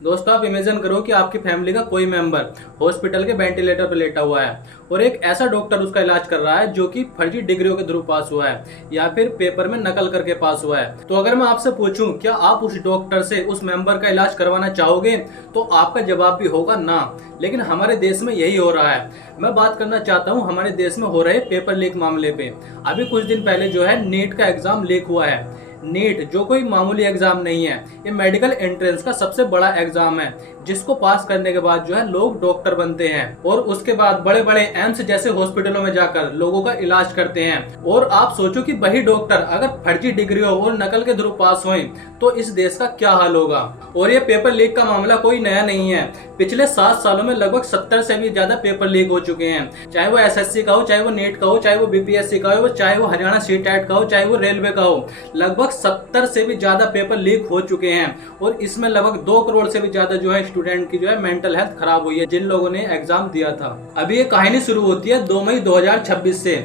दोस्तों, आप इमेजिन करो कि आपकी फैमिली का कोई मेंबर हॉस्पिटल के वेंटिलेटर पर लेटा हुआ है और एक ऐसा डॉक्टर उसका इलाज कर रहा है जो कि फर्जी डिग्रियों के थ्रू पास हुआ है या फिर पेपर में नकल करके पास हुआ है। तो अगर मैं आपसे पूछूं क्या आप उस डॉक्टर से उस मेंबर का इलाज करवाना चाहोगे, तो आपका जवाब भी होगा ना। लेकिन हमारे देश में यही हो रहा है। मैं बात करना चाहता हूं हमारे देश में हो रहे पेपर लीक मामले पे। अभी कुछ दिन पहले जो है नीट का एग्जाम लीक हुआ है। नीट जो कोई मामूली एग्जाम नहीं है, ये मेडिकल एंट्रेंस का सबसे बड़ा एग्जाम है जिसको पास करने के बाद जो है लोग डॉक्टर बनते हैं और उसके बाद बड़े बड़े एम्स जैसे हॉस्पिटलों में जाकर लोगों का इलाज करते हैं। और आप सोचो कि वही डॉक्टर अगर फर्जी डिग्रियों और नकल के थ्रू पास हुए तो इस देश का क्या हाल होगा। और ये पेपर लीक का मामला कोई नया नहीं है। पिछले 7 सालों में लगभग 70 से भी ज्यादा पेपर लीक हो चुके हैं, चाहे वो एसएससी का हो, चाहे वो नीट का हो, चाहे वो बीपीएससी का हो, चाहे वो हरियाणा सीटेट का हो, चाहे वो रेलवे का हो। लगभग 70 से भी ज्यादा पेपर लीक हो चुके हैं और इसमें लगभग 2 करोड़ से भी ज्यादा जो है स्टूडेंट की जो है मेंटल हेल्थ खराब हुई है जिन लोगों ने एग्जाम दिया था। अभी ये कहानी शुरू होती है 2 मई 2026 से।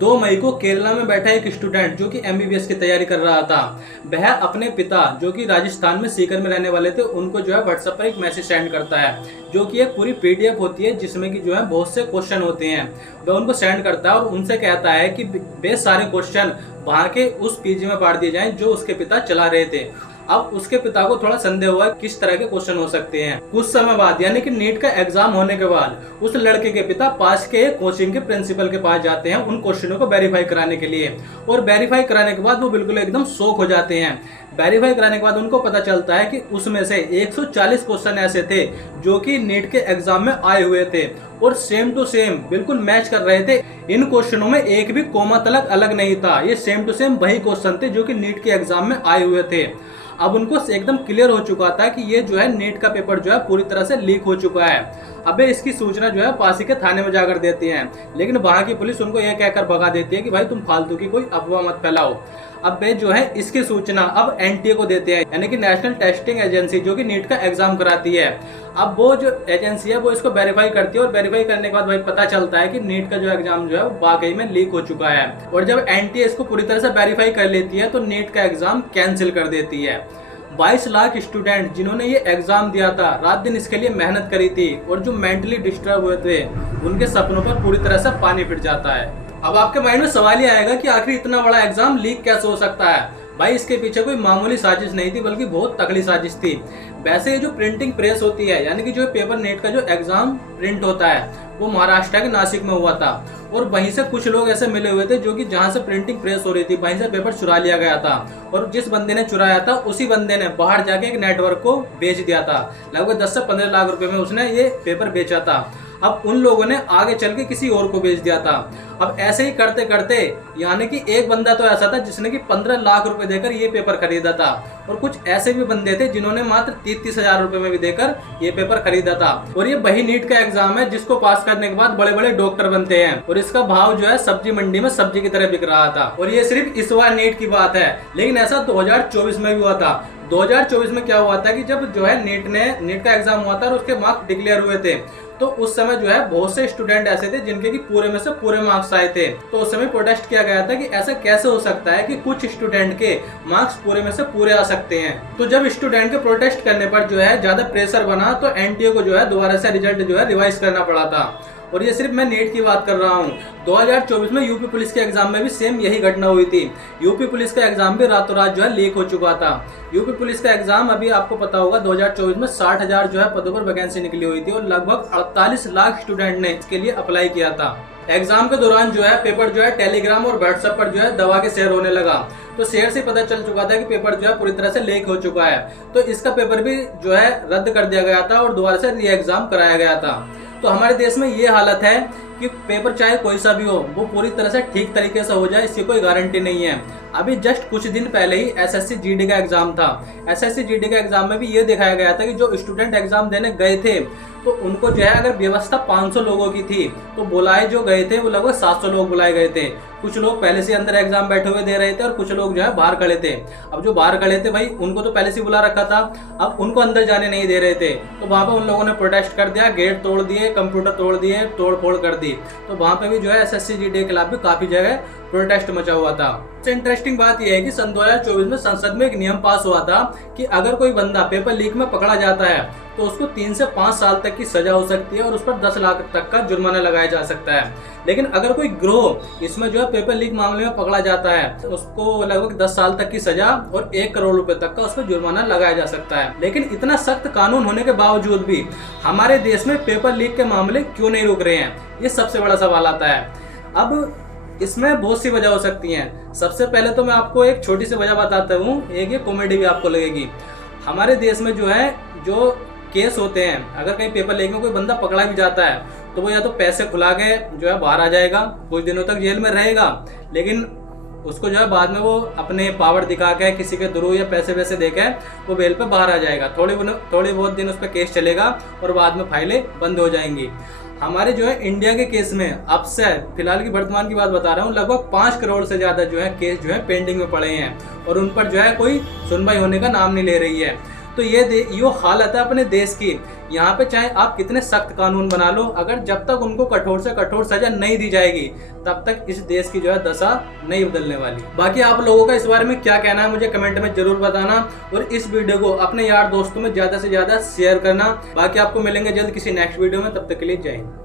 2 मई को केरला में बैठा एक स्टूडेंट जो कि एमबीबीएस की तैयारी कर रहा था, वह अपने पिता जो कि राजस्थान में सीकर में रहने वाले थे उनको जो है व्हाट्सएप पर एक मैसेज सेंड करता है जो कि एक पूरी पीडीएफ होती है जिसमें कि जो है बहुत से क्वेश्चन होते हैं। वह उनको सेंड करता है और उनसे कहता है कि वे सारे क्वेश्चन वहां के उस पीजी में बांट दिए जाएं जो उसके पिता चला रहे थे। अब उसके पिता को थोड़ा संदेह हुआ किस तरह के क्वेश्चन हो सकते हैं। कुछ समय बाद यानी कि नीट का एग्जाम होने के बाद उस लड़के के पिता पास के कोचिंग के प्रिंसिपल के पास जाते हैं उन क्वेश्चनों को वेरीफाई कराने के लिए। और वेरीफाई कराने के बाद वो बिल्कुल एकदम शॉक हो जाते हैं। वेरीफाई कराने के बाद उनको पता चलता है कि उसमें से 140 क्वेश्चन ऐसे थे जो कि नीट के एग्जाम में आए हुए थे और सेम टू सेम बिल्कुल मैच कर रहे थे। इन क्वेश्चनों में एक भी कोमा तलक अलग नहीं था। ये सेम टू सेम वही क्वेश्चन थे जो कि नीट के एग्जाम में आए हुए थे। अब उनको एकदम क्लियर हो चुका था कि ये जो है नीट का पेपर जो है पूरी तरह से लीक हो चुका है। अबे इसकी सूचना जो है पास ही के थाने में जाकर देते हैं, लेकिन वहां की पुलिस उनको यह कहकर भगा देती है कि भाई तुम फालतू की कोई अफवाह मत फैलाओ। अब वे जो है इसकी सूचना अब एनटीए को देते हैं, यानी कि नेशनल टेस्टिंग एजेंसी जो कि नीट का एग्जाम कराती है। अब वो जो एजेंसी है वो इसको वेरीफाई करती है और वेरीफाई करने के बाद भाई पता चलता है कि नीट का जो एग्जाम जो है वो वाकई में लीक हो चुका है। और जब एनटीए इसको पूरी तरह से वेरीफाई कर लेती है तो नीट का एग्जाम कैंसिल कर देती है। 22 लाख स्टूडेंट जिन्होंने ये एग्जाम दिया था, रात दिन इसके लिए मेहनत करी थी और जो मेंटली डिस्टर्ब हुए थे उनके सपनों पर पूरी तरह से पानी फिर जाता है। अब आपके माइंड में सवाल ये आएगा कि आखिर इतना बड़ा एग्जाम लीक कैसे हो सकता है। भाई इसके पीछे कोई मामूली साजिश नहीं थी बल्कि बहुत तगड़ी साजिश थी। वैसे ये जो प्रिंटिंग प्रेस होती है, यानी कि जो पेपर नेट का जो एग्जाम प्रिंट होता है वो महाराष्ट्र के नासिक में हुआ था और वहीं से कुछ लोग ऐसे मिले हुए थे जो कि जहां से प्रिंटिंग प्रेस हो रही थी वहीं से पेपर चुरा लिया गया था। और जिस बंदे ने चुराया था उसी बंदे ने बाहर जाके एक नेटवर्क को बेच दिया था। लगभग 10 से 15 लाख रुपए में उसने ये पेपर बेचा था। अब उन लोगों ने आगे चल के किसी और को बेच दिया था। अब ऐसे ही करते करते यानी कि एक बंदा तो ऐसा था जिसने कि 15 लाख रुपए देकर ये पेपर खरीदा था और कुछ ऐसे भी बंदे थे जिन्होंने मात्र 30 हजार रुपए में भी देकर ये पेपर खरीदा था। और ये वही नीट का एग्जाम है जिसको पास करने के बाद बड़े बड़े डॉक्टर बनते हैं और इसका भाव जो है सब्जी मंडी में सब्जी की तरह बिक रहा था। और ये सिर्फ इस बार नीट की बात है, लेकिन ऐसा 2024 में भी हुआ था। 2024 में क्या हुआ था कि जब जो है नीट का एग्जाम हुआ था और उसके मार्क्स डिक्लेयर हुए थे तो उस समय जो है बहुत से स्टूडेंट ऐसे थे जिनके कि पूरे में से पूरे मार्क्स आए थे। तो उस समय प्रोटेस्ट किया गया था कि ऐसा कैसे हो सकता है कि कुछ स्टूडेंट के मार्क्स पूरे में से पूरे आ सकते हैं। तो जब स्टूडेंट के प्रोटेस्ट करने पर जो है ज्यादा प्रेशर बना तो एनटीए को जो है दोबारा से रिजल्ट जो है रिवाइज करना पड़ा था। और ये सिर्फ मैं नीट की बात कर रहा हूँ। 2024 में यूपी पुलिस के एग्जाम में भी सेम यही घटना हुई थी। यूपी पुलिस का एग्जाम भी रातों रात जो है लीक हो चुका था। यूपी पुलिस का एग्जाम अभी आपको पता होगा 2024 में 60,000 जो है पदों पर वैकेंसी निकली हुई थी और लगभग 48 लाख स्टूडेंट ने इसके लिए अप्लाई किया था। एग्जाम के दौरान जो है पेपर जो है टेलीग्राम और व्हाट्सएप पर जो है दबा के शेयर होने लगा। तो शेयर से पता चल चुका था कि पेपर जो है पूरी तरह से लीक हो चुका है। तो इसका पेपर भी जो है रद्द कर दिया गया था और दोबारा से री एग्जाम कराया गया था। तो हमारे देश में ये हालत है कि पेपर चाहे कोई सा भी हो वो पूरी तरह से ठीक तरीके से हो जाए इसकी कोई गारंटी नहीं है। अभी जस्ट कुछ दिन पहले ही एसएससी जीडी का एग्जाम था। एसएससी जीडी का एग्जाम में भी ये दिखाया गया था कि जो स्टूडेंट एग्जाम देने गए थे तो उनको जो है अगर व्यवस्था 500 लोगों की थी तो बुलाए जो गए थे वो लगभग 700 लोग बुलाए गए थे। कुछ लोग पहले से अंदर एग्जाम बैठे हुए दे रहे थे और कुछ लोग जो है बाहर खड़े थे। अब जो बाहर खड़े थे भाई उनको तो पहले से बुला रखा था, अब उनको अंदर जाने नहीं दे रहे थे। तो वहां पे उन लोगों ने प्रोटेस्ट कर दिया, गेट तोड़ दिए, कंप्यूटर तोड़ दिए, तोड़ फोड़ कर दी। तो वहां पे भी जो है एसएससी जीडी के खिलाफ भी काफी जगह प्रोटेस्ट मचा हुआ था। सबसे इंटरेस्टिंग बात यह है कि सन 2024 में संसद में एक नियम पास हुआ था कि अगर कोई बंदा पेपर लीक में पकड़ा जाता है तो उसको 3 से 5 साल तक की सजा हो सकती है और उस पर 10 लाख तक का जुर्माना लगाया जा सकता है। लेकिन अगर कोई गिरोह इसमें जो है पेपर लीक मामले में पकड़ा जाता है तो उसको लगभग 10 साल तक की सजा और 1 करोड़ रुपए तक का उस पर जुर्माना लगाया जा सकता है। लेकिन इतना सख्त कानून होने के बावजूद भी हमारे देश में पेपर लीक के मामले क्यों नहीं रुक रहे हैं, ये सबसे बड़ा सवाल आता है। अब इसमें बहुत सी वजह हो सकती हैं। सबसे पहले तो मैं आपको एक छोटी सी वजह बताता हूँ, एक ये कॉमेडी भी आपको लगेगी। हमारे देश में जो है जो केस होते हैं, अगर कहीं पेपर लीक में कोई बंदा पकड़ा भी जाता है तो वो या तो पैसे खुला के जो है बाहर आ जाएगा, कुछ दिनों तक जेल में रहेगा, लेकिन उसको जो है बाद में वो अपने पावर दिखा के किसी के थ्रू या पैसे वैसे दे के वो बेल पे बाहर आ जाएगा। थोड़ी बहुत दिन उस पर केस चलेगा और बाद में फाइलें बंद हो जाएंगी। हमारे जो है इंडिया के केस में अब से फिलहाल की वर्तमान की बात बता रहा हूँ, लगभग 5 करोड़ से ज़्यादा जो है केस जो है पेंडिंग में पड़े हैं और उन पर जो है कोई सुनवाई होने का नाम नहीं ले रही है। तो ये हालत है अपने देश की। यहाँ पे चाहे आप कितने सख्त कानून बना लो, अगर जब तक उनको कठोर से कठोर सजा नहीं दी जाएगी तब तक इस देश की जो है दशा नहीं बदलने वाली। बाकी आप लोगों का इस बारे में क्या कहना है मुझे कमेंट में जरूर बताना और इस वीडियो को अपने यार दोस्तों में ज़्यादा से ज़्यादा शेयर करना। बाकी आपको मिलेंगे जल्द किसी नेक्स्ट वीडियो में, तब तक के लिए जय हिंद।